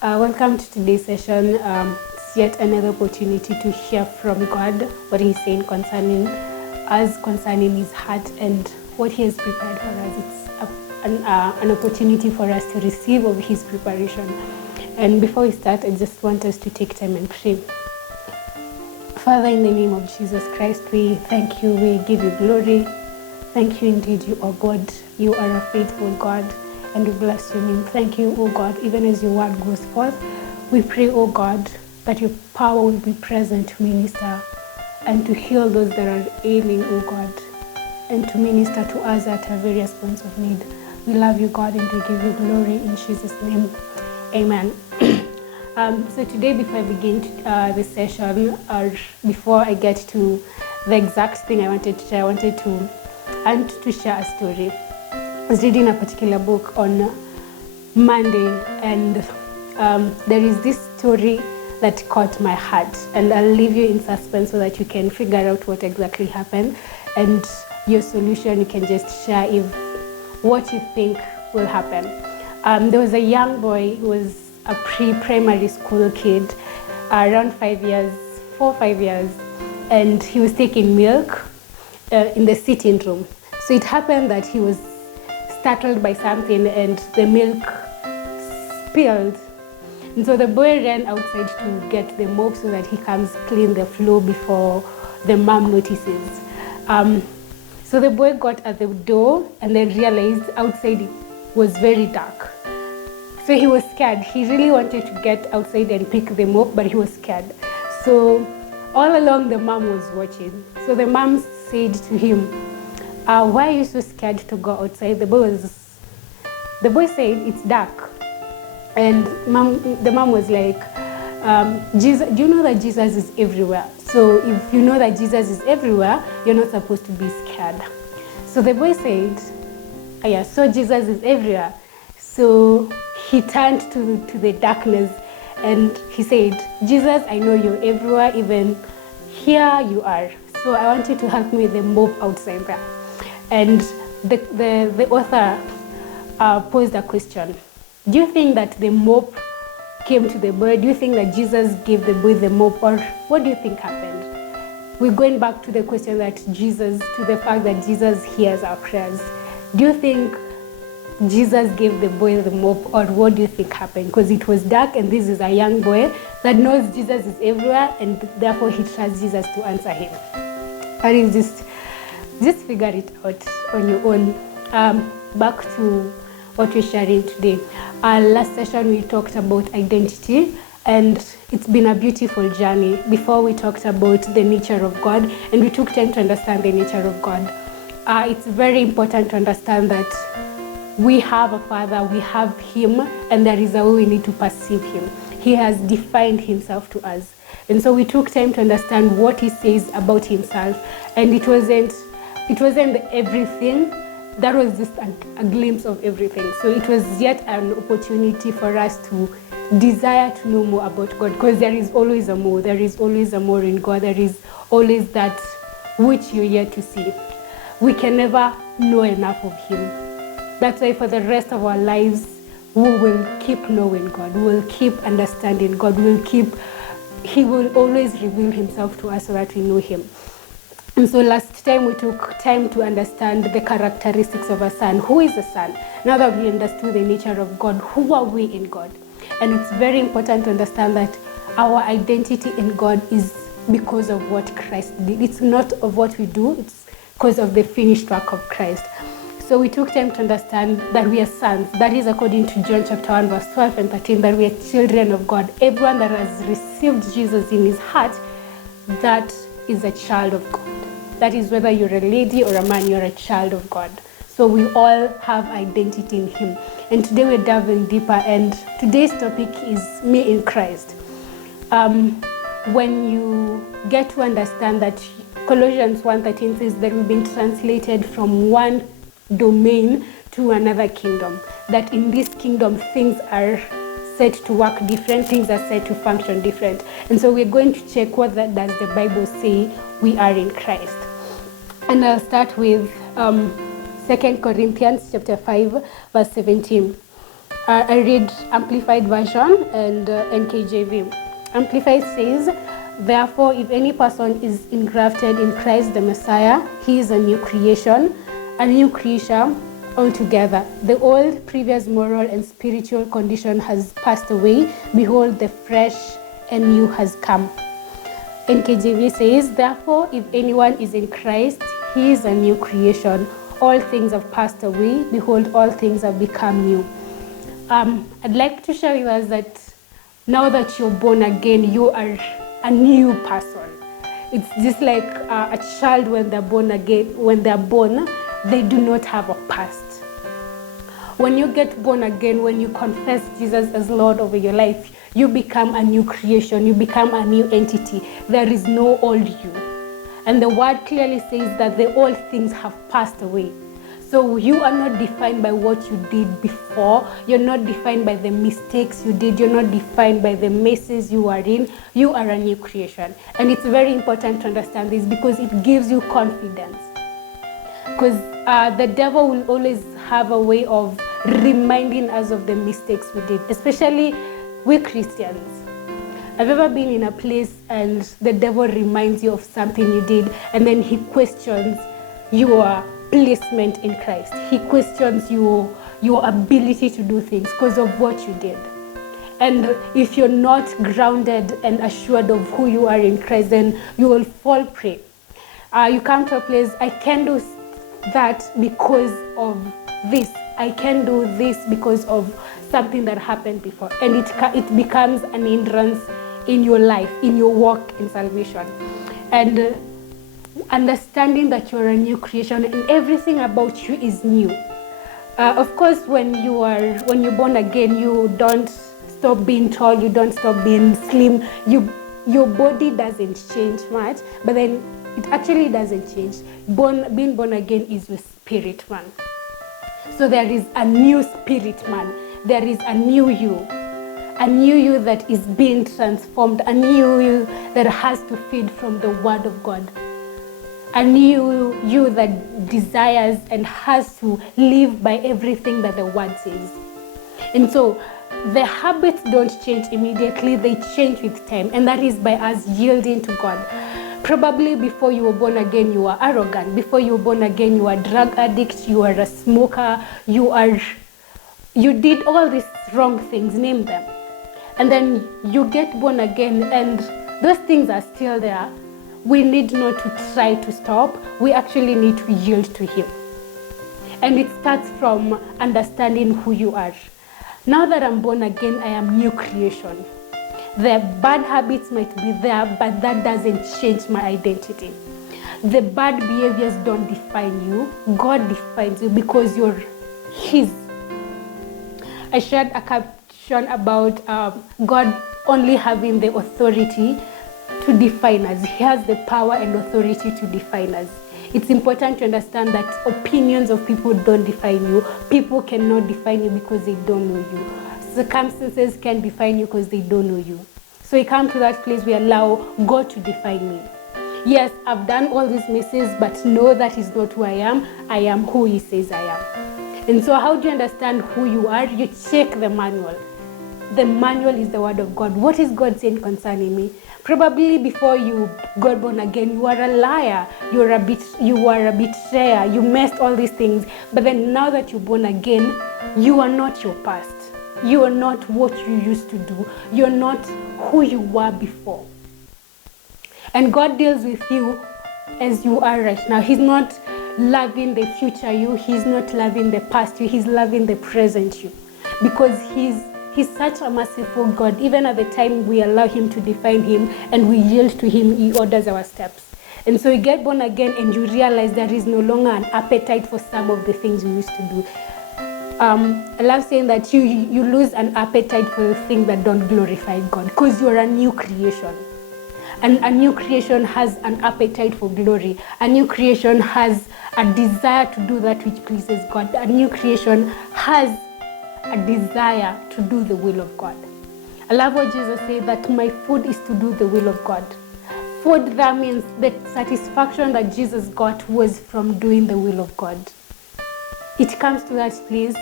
Welcome to today's session. It's yet another opportunity to hear from God what He's saying concerning us, concerning His heart, and what He has prepared for us. It's an opportunity for us to receive of His preparation. And before we start, I just want us to take time and pray. Father, in the name of Jesus Christ, we thank you, we give you glory. Thank you indeed, you are God. You are a faithful God, and we bless your name. Thank you, O God, even as your word goes forth. We pray, O God, that your power will be present to minister and to heal those that are ailing, O God, and to minister to us at our various points of need. We love you, God, and we give you glory in Jesus' name. Amen. So today, before I begin the session, or before I get to the exact thing I wanted to share, I wanted to share a story. I was reading a particular book on Monday, and there is this story that caught my heart, and I'll leave you in suspense so that you can figure out what exactly happened, and your solution you can just share if what you think will happen. There was a young boy who was a pre-primary school kid, around 4 or 5 years, and he was taking milk in the sitting room. So it happened that he was startled by something and the milk spilled. And so the boy ran outside to get the mop so that he comes clean the floor before the mom notices. So the boy got at the door and then realized outside it was very dark. So he was scared. He really wanted to get outside and pick them up, but he was scared. So all along the mom was watching. So the mom said to him, why are you so scared to go outside? The boy said, it's dark. And the mom was like, Jesus, do you know that Jesus is everywhere? So if you know that Jesus is everywhere, you're not supposed to be scared. So the boy said, yeah, so Jesus is everywhere. So he turned to the darkness and he said, Jesus, I know you're everywhere, even here you are. So I want you to help me with the mop outside there. And the author posed a question. Do you think that the mop came to the boy? Do you think that Jesus gave the boy the mop? Or what do you think happened? We're going back to the question to the fact that Jesus hears our prayers. Do you think Jesus gave the boy the mop, or what do you think happened? Because it was dark and this is a young boy that knows Jesus is everywhere and therefore he trusts Jesus to answer him. Or is just figure it out on your own. Back to what we're sharing today. Last session we talked about identity, and it's been a beautiful journey. Before we talked about the nature of God, and we took time to understand the nature of God. It's very important to understand that we have a Father, we have Him, and there is a way we need to perceive Him. He has defined Himself to us. And so we took time to understand what He says about Himself, and it wasn't everything. That was just a glimpse of everything. So it was yet an opportunity for us to desire to know more about God, because there is always a more. There is always a more in God. There is always that which you're yet to see. We can never know enough of Him. That's why for the rest of our lives, we will keep knowing God. We will keep understanding God. He will always reveal Himself to us so that we know Him. And so last time we took time to understand the characteristics of a son. Who is a son? Now that we understood the nature of God, who are we in God? And it's very important to understand that our identity in God is because of what Christ did. It's not of what we do, it's because of the finished work of Christ. So we took time to understand that we are sons. That is according to John chapter 1, verse 12 and 13, that we are children of God. Everyone that has received Jesus in his heart, that is a child of God. That is whether you're a lady or a man, you're a child of God. So we all have identity in Him. And today we're diving deeper, and today's topic is me in Christ. When you get to understand that Colossians 1:13 says that we've been translated from one domain to another kingdom, that in this kingdom things are set to work different, things are set to function different. And so we're going to check what does the Bible say we are in Christ. And I'll start with 2 Corinthians chapter 5, verse 17. I read Amplified Version and NKJV. Amplified says, therefore, if any person is engrafted in Christ the Messiah, he is a new creation, a new creature altogether. The old, previous moral and spiritual condition has passed away. Behold, the fresh and new has come. NKJV says, therefore, if anyone is in Christ, he is a new creation. All things have passed away. Behold, all things have become new. I'd like to share with us that now that you're born again, you are a new person. It's just like a child when they're born again. When they're born, they do not have a past. When you get born again, when you confess Jesus as Lord over your life, you become a new creation. You become a new entity. There is no old you. And the word clearly says that the old things have passed away. So you are not defined by what you did before. You're not defined by the mistakes you did. You're not defined by the messes you are in. You are a new creation. And it's very important to understand this because it gives you confidence. Because the devil will always have a way of reminding us of the mistakes we did, especially we Christians. I've ever been in a place and the devil reminds you of something you did, and then he questions your placement in Christ. He questions your ability to do things because of what you did. And if you're not grounded and assured of who you are in Christ, then you will fall prey. You come to a place, I can do that because of this. I can do this because of something that happened before. And it becomes an hindrance in your life, in your walk in salvation. And understanding that you're a new creation and everything about you is new. Of course, when you're born again, you don't stop being tall, you don't stop being slim. Your body doesn't change much, but then it actually doesn't change. Being born again is your spirit man. So there is a new spirit man. There is a new you. A new you that is being transformed. A new you that has to feed from the word of God. A new you that desires and has to live by everything that the word says. And so the habits don't change immediately, they change with time. And that is by us yielding to God. Probably before you were born again, you were arrogant. Before you were born again, you were a drug addict, you were a smoker, you did all these wrong things, name them. And then you get born again and those things are still there. We need not to try to stop. We actually need to yield to Him. And it starts from understanding who you are. Now that I'm born again, I am new creation. The bad habits might be there, but that doesn't change my identity. The bad behaviors don't define you. God defines you because you're His. I shared a caption about God only having the authority to define us. He has the power and authority to define us. It's important to understand that opinions of people don't define you. People cannot define you because they don't know you. Circumstances can define you because they don't know you. So we come to that place we allow God to define me. Yes, I've done all these mistakes, but no, that is not who I am. I am who He says I am. And so how do you understand who you are? You check the manual. The manual is the word of God. What is God saying concerning me? Probably before you got born again, you are a liar, you are a betrayer, you messed all these things. But then now that you're born again, you are not your past. You are not what you used to do. You're not who you were before. And God deals with you as you are right now. He's not loving the future you. He's not loving the past you. He's loving the present you. Because He's such a merciful God. Even at the time we allow Him to define Him and we yield to Him, He orders our steps. And so you get born again and you realize there is no longer an appetite for some of the things you used to do. I love saying that you lose an appetite for the things that don't glorify God because you're a new creation. And a new creation has an appetite for glory. A new creation has a desire to do that which pleases God. A new creation has a desire to do the will of God. I love what Jesus said, that my food is to do the will of God. Food, that means the satisfaction that Jesus got was from doing the will of God. It comes to that place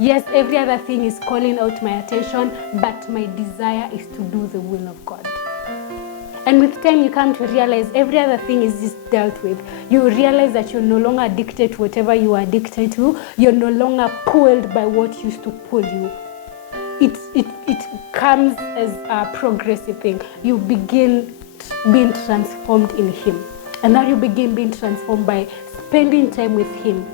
Yes, every other thing is calling out my attention, but my desire is to do the will of God. And with time, you come to realize every other thing is just dealt with. You realize that you're no longer addicted to whatever you are addicted to. You're no longer pulled by what used to pull you. It comes as a progressive thing. You begin being transformed in Him. And now you begin being transformed by spending time with Him.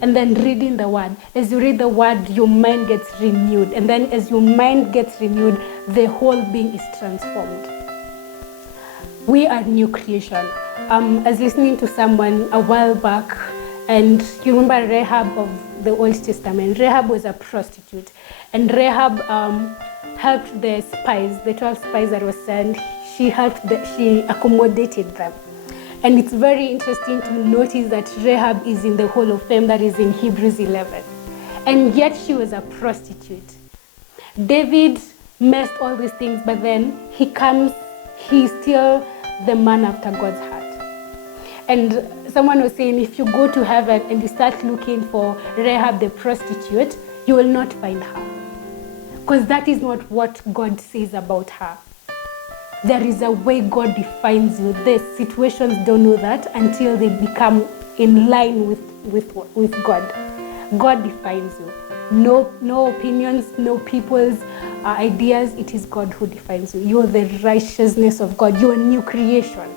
And then reading the Word. As you read the Word, your mind gets renewed. And then as your mind gets renewed, the whole being is transformed. We are new creation. I was listening to someone a while back, and you remember Rahab of the Old Testament. Rahab was a prostitute. And Rahab helped the spies, the 12 spies that were sent. She accommodated them. And it's very interesting to notice that Rahab is in the Hall of Fame, that is in Hebrews 11. And yet she was a prostitute. David messed all these things, but then he's still the man after God's heart. And someone was saying, if you go to heaven and you start looking for Rahab the prostitute, you will not find her. Because that is not what God says about her. There is a way God defines you. The situations don't know that until they become in line with God. God defines you. No opinions, no people's ideas. It is God who defines you. You are the righteousness of God. You are a new creation.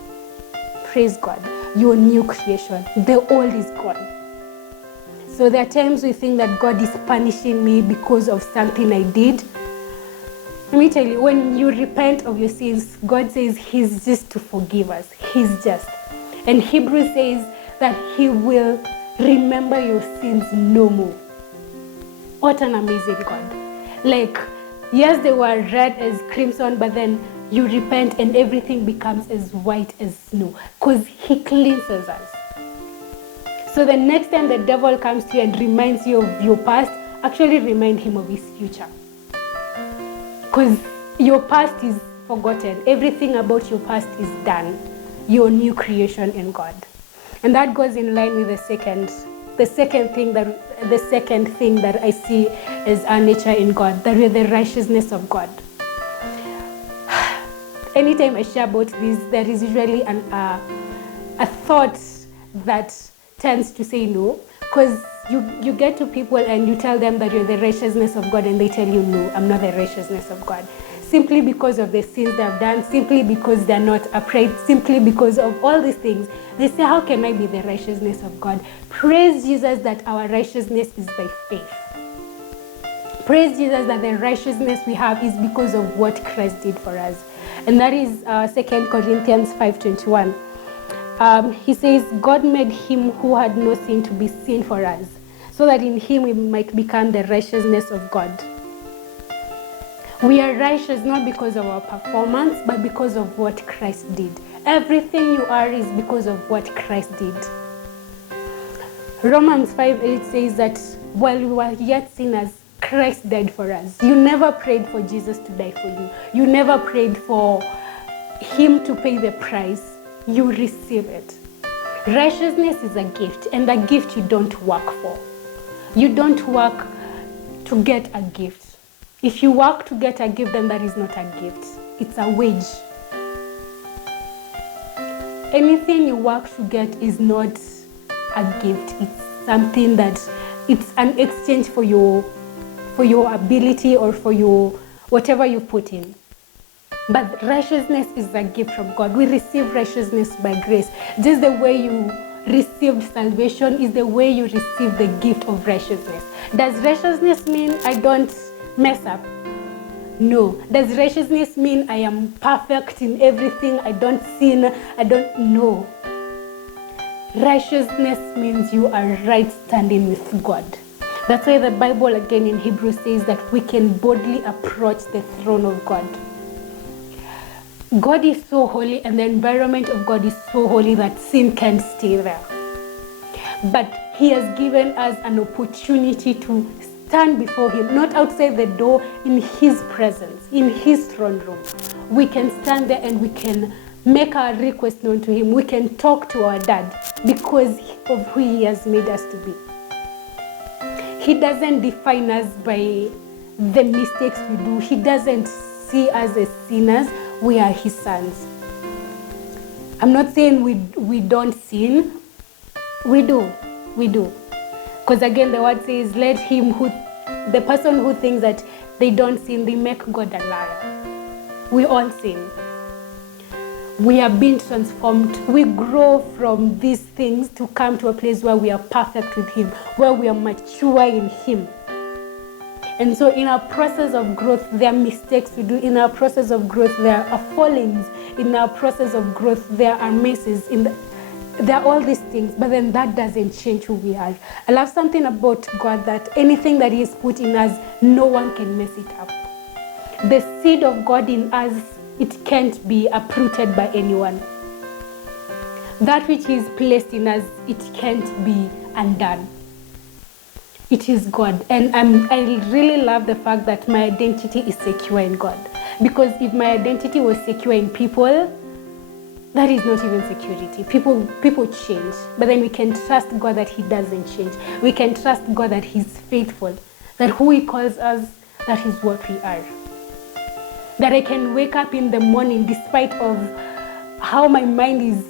Praise God. You are a new creation. The old is gone. So there are times we think that God is punishing me because of something I did. Let me tell you, when you repent of your sins, God says He's just to forgive us. He's just. And Hebrews says that He will remember your sins no more. What an amazing God. Like, yes, they were red as crimson, but then you repent and everything becomes as white as snow because He cleanses us. So the next time the devil comes to you and reminds you of your past, actually remind him of his future. Because your past is forgotten. Everything about your past is done. You're a new creation in God. And that goes in line with the second thing that I see as our nature in God, that we're the righteousness of God. Anytime I share about this, there is usually a thought that tends to say no, because you get to people and you tell them that you're the righteousness of God, and they tell you, no, I'm not the righteousness of God. Simply because of the sins they have done, simply because they're not upright, simply because of all these things. They say, how can I be the righteousness of God? Praise Jesus that our righteousness is by faith. Praise Jesus that the righteousness we have is because of what Christ did for us. And that is 2 Corinthians 5:21. He says, God made Him who had no sin to be sin for us, so that in Him we might become the righteousness of God. We are righteous not because of our performance, but because of what Christ did. Everything you are is because of what Christ did. Romans 5:8 says that while we were yet sinners, Christ died for us. You never prayed for Jesus to die for you. You never prayed for Him to pay the price. You receive it. Righteousness is a gift, and a gift you don't work for. You don't work to get a gift. If you work to get a gift, then that is not a gift. It's a wage. Anything you work to get is not a gift. It's something that it's an exchange for your ability or for your whatever you put in. But righteousness is a gift from God. We receive righteousness by grace. Just the way you received salvation is the way you receive the gift of righteousness. Does righteousness mean I don't mess up? No. Does righteousness mean I am perfect in everything? I don't sin? I don't know. Righteousness means you are right standing with God. That's why the Bible again in Hebrews says that we can boldly approach the throne of God. God is so holy, and the environment of God is so holy that sin can't stay there. But He has given us an opportunity to stand before Him, not outside the door, in His presence, in His throne room. We can stand there and we can make our request known to Him. We can talk to our dad because of who He has made us to be. He doesn't define us by the mistakes we do. He doesn't see us as sinners. We are his sons. I'm not saying we don't sin. We do. Because again, the word says, the person who thinks that they don't sin, they make God a liar. We all sin. We are being transformed. We grow from these things to come to a place where we are perfect with him, where we are mature in him. And so in our process of growth, there are mistakes we do. In our process of growth, there are fallings. In our process of growth, there are messes. There are all these things, but then that doesn't change who we are. I love something about God, that anything that he has put in us, no one can mess it up. The seed of God in us, it can't be uprooted by anyone. That which is placed in us, it can't be undone. It is God. And I really love the fact that my identity is secure in God. Because if my identity was secure in people, that is not even security. People change. But then we can trust God that he doesn't change. We can trust God that he's faithful. That who he calls us, that is what we are. That I can wake up in the morning despite of how my mind is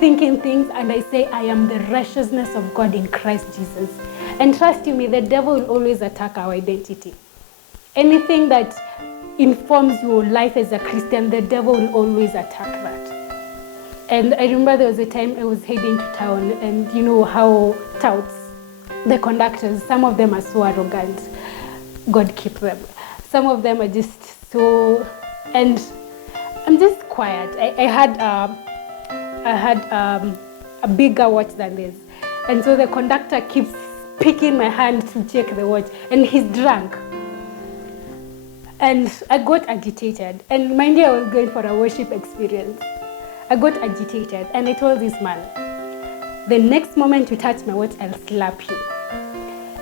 thinking things, and I say, I am the righteousness of God in Christ Jesus. And trust you me, the devil will always attack our identity. Anything that informs your life as a Christian, the devil will always attack that. And I remember there was a time I was heading to town, and you know how touts, the conductors, some of them are so arrogant. God keep them. Some of them are just so, and I'm just quiet. I had a bigger watch than this, and so the conductor keeps picking my hand to check the watch, and he's drunk. And I got agitated, and mind you, I was going for a worship experience. I got agitated, and I told this man, the next moment you touch my watch, I'll slap you.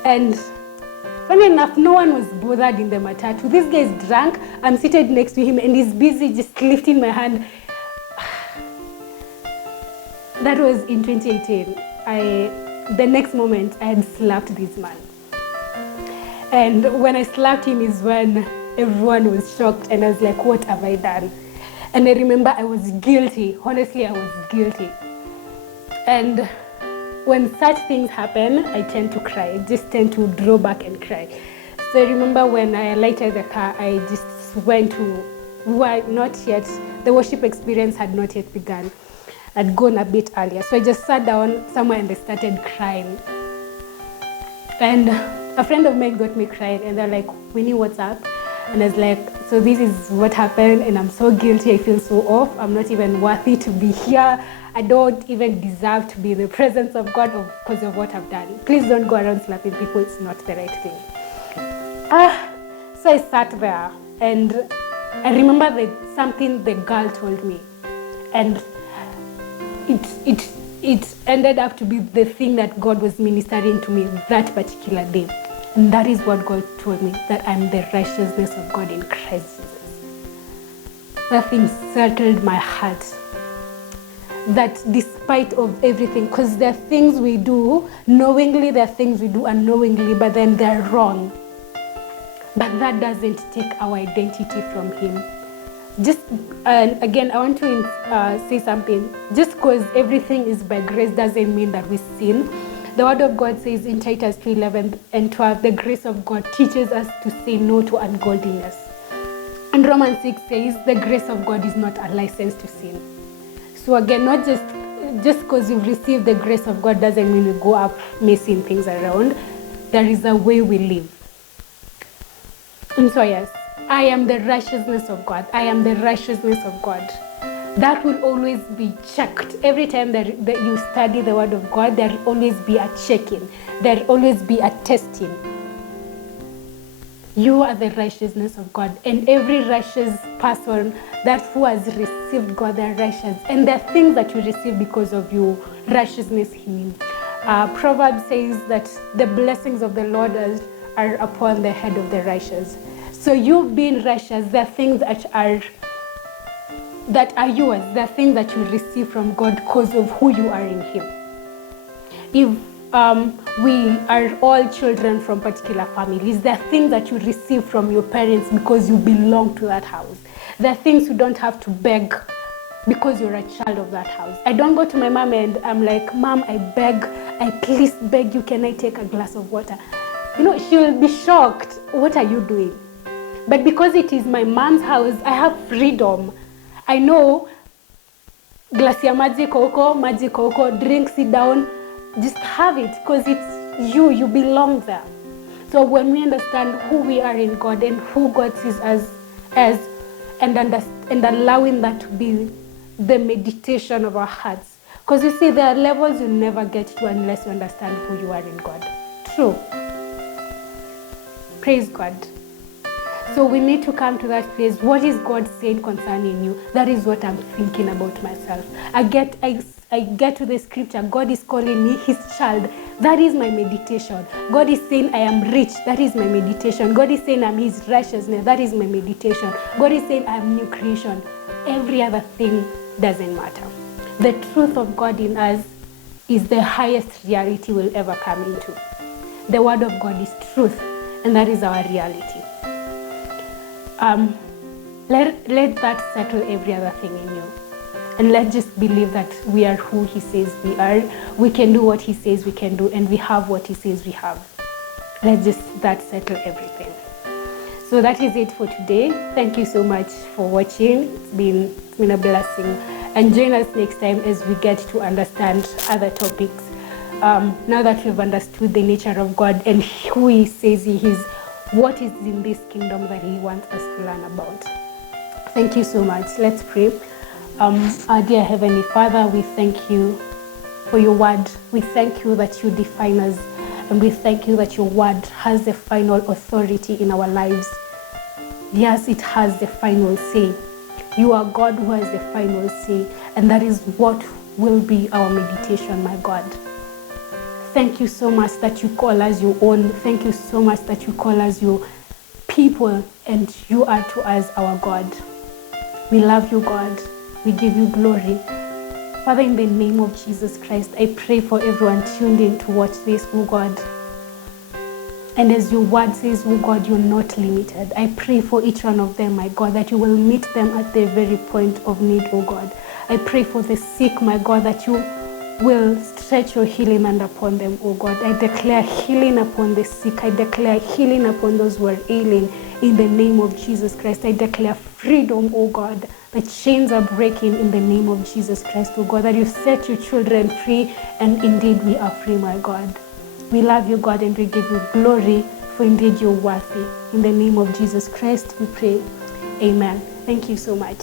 And funny enough, no one was bothered in the matatu. This guy is drunk, I'm seated next to him, and he's busy just lifting my hand. That was in 2018. The next moment, I had slapped this man. And when I slapped him is when everyone was shocked, and I was like, what have I done? And I remember I was guilty. Honestly, I was guilty. And when such things happen, I tend to cry. I just tend to draw back and cry. So I remember when I alighted the car, I just went to, not yet, the worship experience had not yet begun. I'd gone a bit earlier. So I just sat down somewhere and I started crying. And a friend of mine got me crying, and they're like, Winnie, what's up? And I was like, so this is what happened, and I'm so guilty, I feel so off. I'm not even worthy to be here. I don't even deserve to be in the presence of God because of what I've done. Please don't go around slapping people, it's not the right thing. So I sat there, and I remember that something the girl told me, and it ended up to be the thing that God was ministering to me that particular day. And that is what God told me, that I'm the righteousness of God in Christ Jesus. That thing settled my heart. That despite of everything, because there are things we do knowingly, there are things we do unknowingly, but then they're wrong. But that doesn't take our identity from him. And again, I want to say something. Just because everything is by grace doesn't mean that we sin. The word of God says in Titus 2:11 and 12, the grace of God teaches us to say no to ungodliness. And Romans 6 says the grace of God is not a license to sin. So again, not just because you've received the grace of God doesn't mean we go up messing things around. There is a way we live. And so yes, I am the righteousness of God. I am the righteousness of God. That will always be checked. Every time that you study the word of God, there will always be a checking. There will always be a testing. You are the righteousness of God. And every righteous person that who has received God, they're righteous. And there are things that you receive because of your righteousness in him. Proverbs says that the blessings of the Lord are upon the head of the righteous. So you being righteous, there are things that are yours. There are things that you receive from God because of who you are in him. If we are all children from particular families. There are things that you receive from your parents because you belong to that house. There are things you don't have to beg because you're a child of that house. I don't go to my mom and I'm like, Mom, I please beg you, can I take a glass of water? You know, she will be shocked. What are you doing? But because it is my mom's house, I have freedom. I know, glass ya maji koko, drink, sit down, just have it, because it's you belong there. So when we understand who we are in God and who God sees us as, and allowing that to be the meditation of our hearts. Because you see, there are levels you never get to unless you understand who you are in God. True. Praise God. So we need to come to that place. What is God saying concerning you? That is what I'm thinking about myself. I get to the scripture. God is calling me his child. That is my meditation. God is saying I am rich. That is my meditation. God is saying I'm his righteousness. That is my meditation. God is saying I am new creation. Every other thing doesn't matter. The truth of God in us is the highest reality we'll ever come into. The word of God is truth, and that is our reality. Let that settle every other thing in you. And let's just believe that we are who he says we are. We can do what he says we can do, and we have what he says we have. Let's just that settle everything. So that is it for today. Thank you so much for watching. It's been a blessing. And join us next time as we get to understand other topics. Now that we've understood the nature of God and who he says he is, what is in this kingdom that he wants us to learn about. Thank you so much. Let's pray. Our dear Heavenly Father, we thank you for your word. We thank you that you define us, and we thank you that your word has the final authority in our lives. Yes, it has the final say. You are God who has the final say, and that is what will be our meditation, my God. Thank you so much that you call us your own. Thank you so much that you call us your people, and you are to us our God. We love you, God. We give you glory. Father, in the name of Jesus Christ, I pray for everyone tuned in to watch this, oh God. And as your word says, oh God, you're not limited. I pray for each one of them, my God, that you will meet them at their very point of need, oh God. I pray for the sick, my God, that you will stretch your healing hand upon them, oh God. I declare healing upon the sick. I declare healing upon those who are ailing in the name of Jesus Christ. I declare freedom, oh God. The chains are breaking in the name of Jesus Christ, oh God, that you set your children free, and indeed we are free, my God. We love you, God, and we give you glory, for indeed you're worthy. In the name of Jesus Christ, we pray. Amen. Thank you so much.